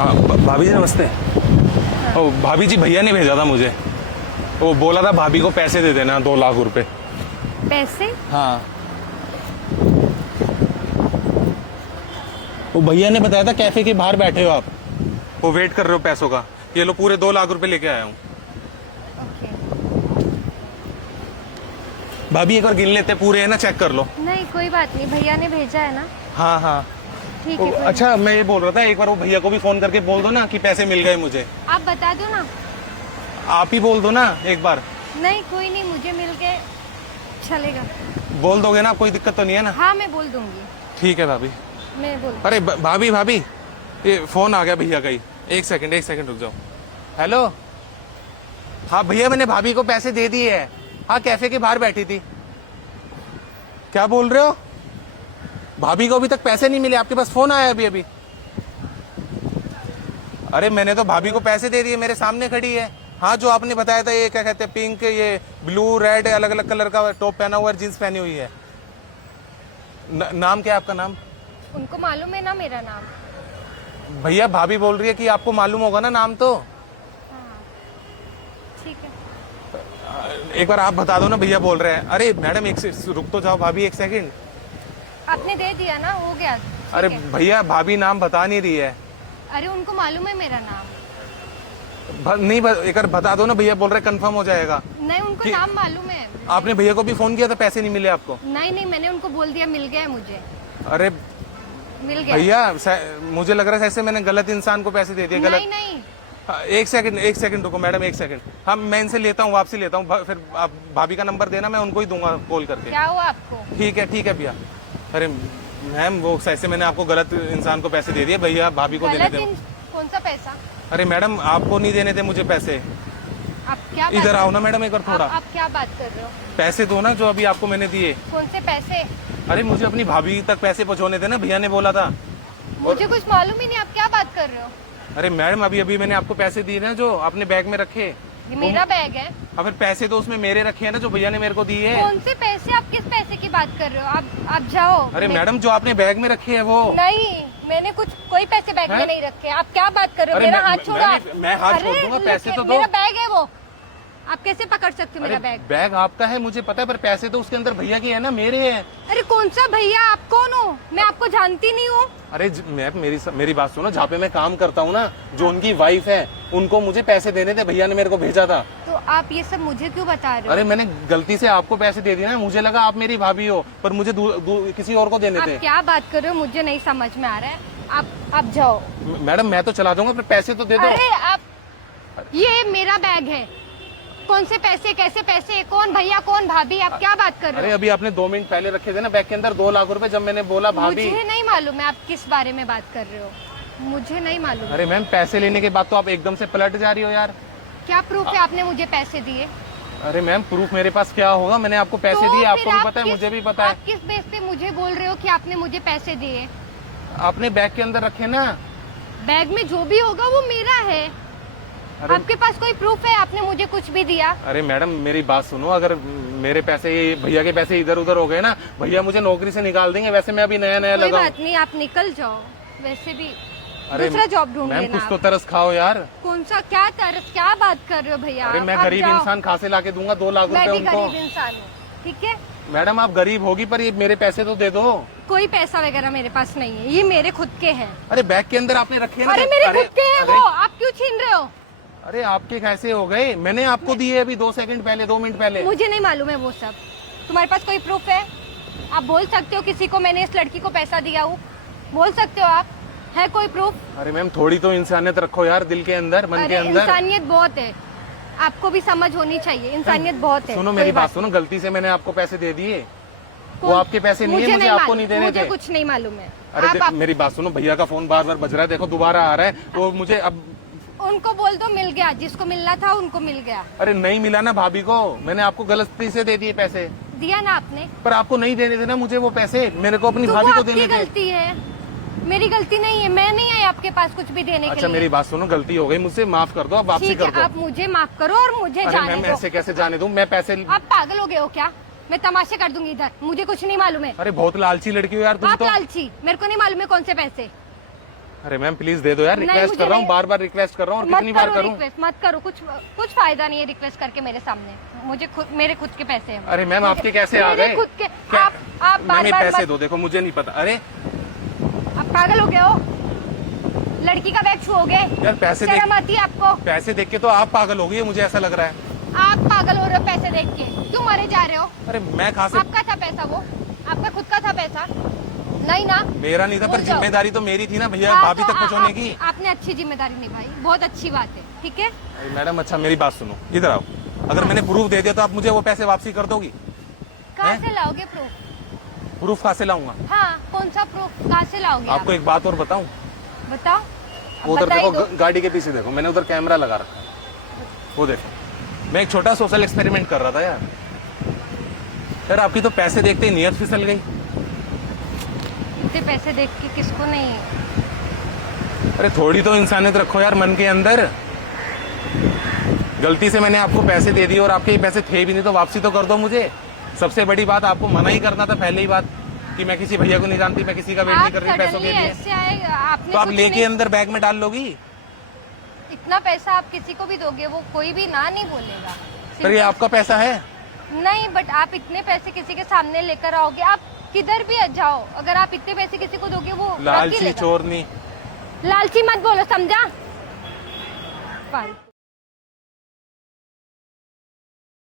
हाँ भाभी जी नमस्ते। ओ भाभी जी भैया ने भेजा था मुझे, वो बोला था भाभी को पैसे दे देना 2 लाख रुपए। पैसे? हाँ वो भैया ने बताया था कैफे के बाहर बैठे हो आप, वो वेट कर रहे हो पैसों का। ये लो पूरे 2 लाख रुपए लेके आया हूँ। ओके। भाभी एक बार गिन लेते पूरे है ना, चेक कर लो। नहीं कोई बात नहीं, भैया ने भेजा है ना। हाँ हाँ ठीक है। अच्छा मैं ये बोल रहा था, एक बार वो भैया को भी फोन करके बोल दो ना कि पैसे मिल गए मुझे। आप बता दो ना। आप ही बोल दो ना एक बार। नहीं कोई नहीं, मुझे मिल गए चलेगा। बोल दोगे ना, कोई दिक्कत तो नहीं है ना? हाँ मैं बोल दूंगी। ठीक है भाभी। मैं बोल। अरे भाभी भाभी ये फोन आ गया भैया का ही। एक सेकंड रुक जाओ। हेलो हाँ भैया मैंने भाभी को पैसे दे दिए है। हाँ कैफे के बाहर बैठी थी। क्या बोल रहे हो? भाभी को अभी तक पैसे नहीं मिले? आपके पास फोन आया अभी अभी? अरे मैंने तो भाभी को पैसे दे दिए, मेरे सामने खड़ी है। हाँ जो आपने बताया था, ये क्या कहते हैं, पिंक, ये ब्लू रेड अलग अलग कलर का टॉप पहना हुआ है, जींस पहनी हुई है। नाम क्या है आपका? नाम उनको मालूम है ना मेरा नाम। भैया भाभी बोल रही है कि आपको मालूम होगा ना नाम तो। हाँ ठीक है। एक बार आप बता दो ना, भैया बोल रहे हैं। अरे मैडम रुक तो जाओ भाभी, एक सेकंड। आपने दे दिया ना, हो गया। अरे भैया भाभी नाम बता नहीं रही है। अरे उनको मालूम है मेरा नाम। एक बार बता दो ना, भैया बोल रहे कंफर्म हो जाएगा। नहीं उनको नाम मालूम है। आपने भैया को भी फोन किया था, पैसे नहीं मिले आपको? नहीं मैंने उनको बोल दिया मिल गया मुझे। अरे मिल गया भैया मुझे लग रहा है जैसे मैंने गलत इंसान को पैसे दे दिए। गलत नहीं। हाँ, एक सेकंड रुको मैडम, एक सेकंड। हाँ मैं इनसे लेता हूँ, वापसी लेता हूँ। फिर आप भाभी का नंबर देना, मैं उनको ही दूंगा कॉल करके। क्या हुआ आपको? ठीक है भैया। अरे मैम वो ऐसे मैंने आपको गलत इंसान को पैसे दे दिए, भैया भाभी को देने थे। कौन सा पैसा? अरे मैडम आपको नहीं देने थे मुझे पैसे। आप क्या इधर आओ ना मैडम एक बार थोड़ा। आप क्या बात कर रहे हो? पैसे दो ना जो अभी आपको मैंने दिए। कौन से पैसे? अरे मुझे अपनी भाभी तक पैसे पहुंचाने थे ना, भैया ने बोला था। मुझे कुछ मालूम ही नहीं, आप क्या बात कर रहे हो? अरे मैडम अभी मैंने आपको पैसे दिए ना जो आपने बैग में रखे। ये मेरा बैग है। अब फिर पैसे तो उसमें मेरे रखे हैं ना, जो भैया ने मेरे को दिए है। कौन से पैसे? आप किस पैसे की बात कर रहे हो? आप जाओ। अरे मैडम जो आपने बैग में रखे है वो। नहीं मैंने कोई पैसे बैग में नहीं रखे। आप क्या बात कर रहे हो? मेरा हाथ छोड़ो। मैं हाथ छोड़ दूंगा, पैसे तो दो। मेरा बैग है वो, आप कैसे पकड़ सकते हो मेरा बैग? बैग आपका है मुझे पता है, पर पैसे तो उसके अंदर भैया के है ना, मेरे हैं। अरे कौन सा भैया? आप कौन हो? मैं आपको जानती नहीं हूँ। अरे मेरी बात सुनो, जहाँ पे मैं काम करता हूँ ना, जो उनकी वाइफ है, उनको मुझे पैसे देने थे, भैया ने मेरे को भेजा था। तो आप ये सब मुझे क्यों बता रहे हो? अरे मैंने गलती से आपको पैसे दे दिए ना, मुझे लगा आप मेरी भाभी हो, पर मुझे किसी और को देने थे। आप क्या बात कर रहे हो? मुझे नहीं समझ में आ रहा है। आप जाओ। मैडम मैं तो चला जाऊंगा, पर पैसे तो दे दो। अरे आप, ये मेरा बैग है। कौन से पैसे? कैसे पैसे? कौन भैया कौन भाभी? आप क्या बात कर रहे हो? अरे अभी आपने 2 मिनट पहले रखे थे ना बैग के अंदर 2 लाख रुपए, जब मैंने बोला भाभी। मुझे नहीं मालूम है आप किस बारे में बात कर रहे हो, मुझे नहीं मालूम। अरे मैम पैसे लेने के बाद तो आप एकदम से पलट जा रही हो यार। क्या प्रूफ है आपने मुझे पैसे दिए? अरे मैम प्रूफ मेरे पास क्या होगा, मैंने आपको पैसे तो दिए, आपको फिर भी पता है, मुझे भी पता है। आप किस बेस पे मुझे बोल रहे हो कि आपने मुझे पैसे दिए? आपने बैग के अंदर रखे ना। बैग में जो भी होगा वो मेरा है। आपके पास कोई प्रूफ है आपने मुझे कुछ भी दिया? अरे मैडम मेरी बात सुनो, अगर मेरे पैसे, भैया के पैसे इधर उधर हो गए ना, भैया मुझे नौकरी से निकाल देंगे। वैसे मैं अभी नया कोई लगा। बात नहीं, आप निकल जाओ। वैसे भी अरे दूसरा जॉब ढूंढ मैम लेना। कुछ तो तरस खाओ यार। कौन सा? क्या तरस? क्या बात कर रहे हो भैया? अरे मैं आप गरीब जाओ। इंसान कहाँ से लाके दूंगा 2 लाख मैं रुपए भी उनको? गरीब इंसान हूँ, ठीक है। मैडम आप गरीब होगी, पर ये मेरे पैसे तो दे दो। कोई पैसा वगैरह मेरे पास नहीं है, ये मेरे खुद के हैं। अरे बैग के अंदर आपने रखे ना। अरे मेरे खुद के हैं वो, आप क्यों छीन रहे हो? अरे आपके कैसे हो गए? मैंने आपको दिए अभी 2 सेकंड पहले, 2 मिनट पहले। मुझे नहीं मालूम है वो सब। तुम्हारे पास कोई प्रूफ है? आप बोल सकते हो किसी को मैंने इस लड़की को पैसा दिया हूँ, बोल सकते हो आप? है कोई प्रूफ? अरे मैम थोड़ी तो इंसानियत रखो यार दिल के अंदर, मन के अंदर। इंसानियत बहुत है, आपको भी समझ होनी चाहिए। इंसानियत बहुत है। सुनो मेरी बात सुनो, गलती से मैंने आपको पैसे दे दिए, वो आपके पैसे नहीं है, मुझे आपको नहीं देने थे। मुझे कुछ नहीं मालूम है। अरे मेरी बात सुनो, भैया का फोन बार बार बज रहा है, देखो दोबारा आ रहा है, वो मुझे अब। उनको बोल दो मिल गया, जिसको मिलना था उनको मिल गया। अरे नहीं मिला ना भाभी को, मैंने आपको गलती से दे दिए पैसे। दिया ना आपने? पर आपको नहीं देने थे ना मुझे वो पैसे, मेरे को अपनी भाभी को देने थे। गलती है, मेरी गलती नहीं है। मैं नहीं आई आपके पास कुछ भी देने के लिए। अच्छा मेरी बात सुनो, गलती हो गई मुझसे, माफ कर दो, अब वापसी कर दो। आप मुझे माफ करो और मुझे जाने दो। ऐसे कैसे जाने दूं मैं पैसे? आप पागल हो गए हो क्या? मैं तमाशे कर दूंगी इधर, मुझे कुछ नहीं मालूम है। अरे बहुत लालची लड़की हो यार तुम आप तो। लालची? मेरे को नहीं मालूम है कौन से पैसे। अरे मैम प्लीज दे दो यार, नहीं, रिक्वेस्ट मुझे कर रहा हूँ, नहीं- बार बार रिक्वेस्ट कर रहा हूँ और मत कितनी बार करो करूँ? रिक्वेस्ट, मत करो, कुछ फायदा नहीं है रिक्वेस्ट करके मेरे सामने। मुझे मेरे खुद के पैसे हैं। अरे मैम आपके कैसे आ मेरे गए? खुद के क्या? आप बार मैम बार पैसे दो, देखो मुझे नहीं पता। अरे आप पागल हो गए हो? लड़की का बैग छुओगे? यार पैसे देख, शर्म आती है आपको? पैसे देख के तो आप पागल हो गई, मुझे ऐसा लग रहा है। आप पागल हो रहे हो पैसे देख के? क्यों मरे जा रहे हो? अरे मैं कहाँ से, आपका था पैसा वो? आपका खुद का था पैसा? नहीं ना? मेरा नहीं था, पर भूल जाओ। जिम्मेदारी तो मेरी थी ना भैया, हाँ, भाभी तो तक पहुँचाने की। आपने अच्छी जिम्मेदारी निभाई, बहुत अच्छी बात है, ठीक है? अरे मैडम अच्छा मेरी बात सुनो, इधर आओ। अगर मैंने प्रूफ दे दिया तो आप मुझे वो पैसे वापसी कर दोगी? कहाँ हैं? से लाओगे प्रूफ? प्रूफ कहाँ से लाऊंगा? हाँ, कौन सा प्रूफ? कहाँ से लाओगे आप? आपको एक बात और बताऊं, बताओ। अब वो उधर बता ही देखो, दो। गाड़ी के पीछे देखो, मैंने उधर कैमरा लगा रखा है, वो देखो। मैं एक छोटा सोशल एक्सपेरिमेंट कर रहा था यार। यार आपकी तो पैसे देखते ही नीयत फिसल गई। इतने पैसे देख के किसको नहीं? अरे थोड़ी तो इंसानियत रखो यार मन के अंदर। गलती से मैंने आपको पैसे दे दिए और आपके ये पैसे थे भी नहीं, तो वापसी तो कर दो मुझे। सबसे बड़ी बात, आपको मना ही करना था पहले ही बात कि मैं किसी भैया को नहीं जानती, मैं किसी का वेट नहीं कर रही पैसों के suddenly लिए। ऐसे आए, आपने तो आप कुछ लेके नहीं- अंदर बैग में डाल लोगी? इतना पैसा आप किसी को भी दोगे, वो कोई भी ना नहीं बोलेगा। पर ये आपका पैसा है। नहीं, बट आप इतने पैसे किसी के सामने लेकर आओगे, आप किधर भी जाओ, अगर आप इतने पैसे किसी को दोगे वो रख ही लालची लेगा। चोरनी। लालची मत बोलो, समझा? फालतू।